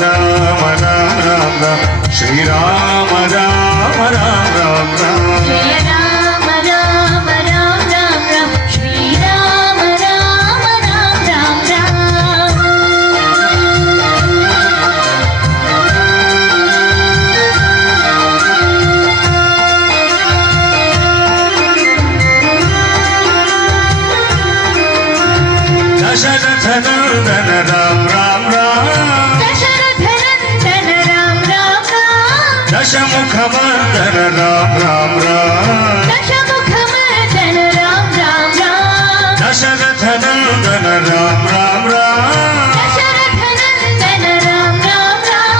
राम राम राम राम श्री राम राम राम राम राम जय राम राम राम राम राम श्री राम राम राम राम राम दशरथ नंदन राम राम राम दशरथ नंदन राम राम राम दशमुख मर्दन राम राम राम दशमुख मर्दन राम राम राम दशरथ नंदन राम राम राम दशरथ नंदन राम राम राम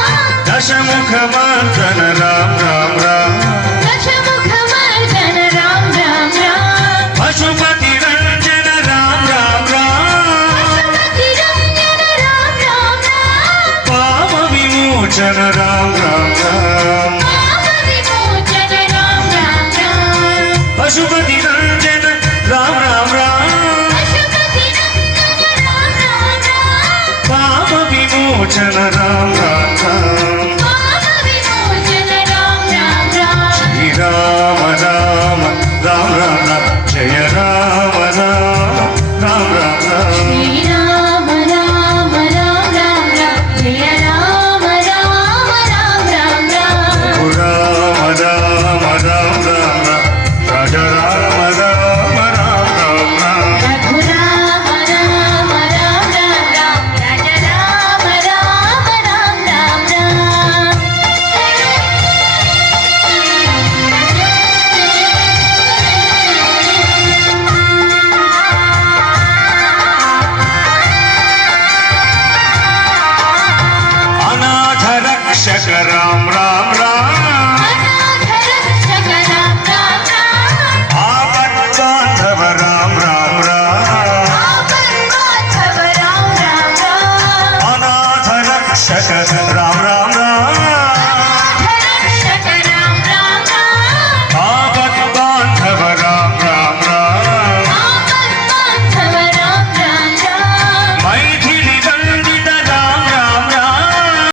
दशमुख मर्दन राम राम राम दशमुख मर्दन राम राम राम पशुपति रंजन राम राम राम पशुपति रंजन राम राम राम पाप विमोचन राम राम राम पाप विमोचन राम राम राम पशुपति रंजन राम राम राम पशुपति रंजन राम राम राम पाप विमोचन राम राम राम पाप विमोचन राम राम राम श्री राम राम राम राम राम जय राम राम राम राम राम श्री राम राम राम राम राम जय राम राम राम राम राम राम राम राम राम राम राजा राम राम राम राम राम रघु राम राम राम राम राम राजा राम राम राम राम राम अनाथ रक्षक राम राम राम अनाथ रक्षक राम राम राम आपद बांधव राम राम राम आपद बांधव राम राम राम अनाथ रक्षक राम राम राम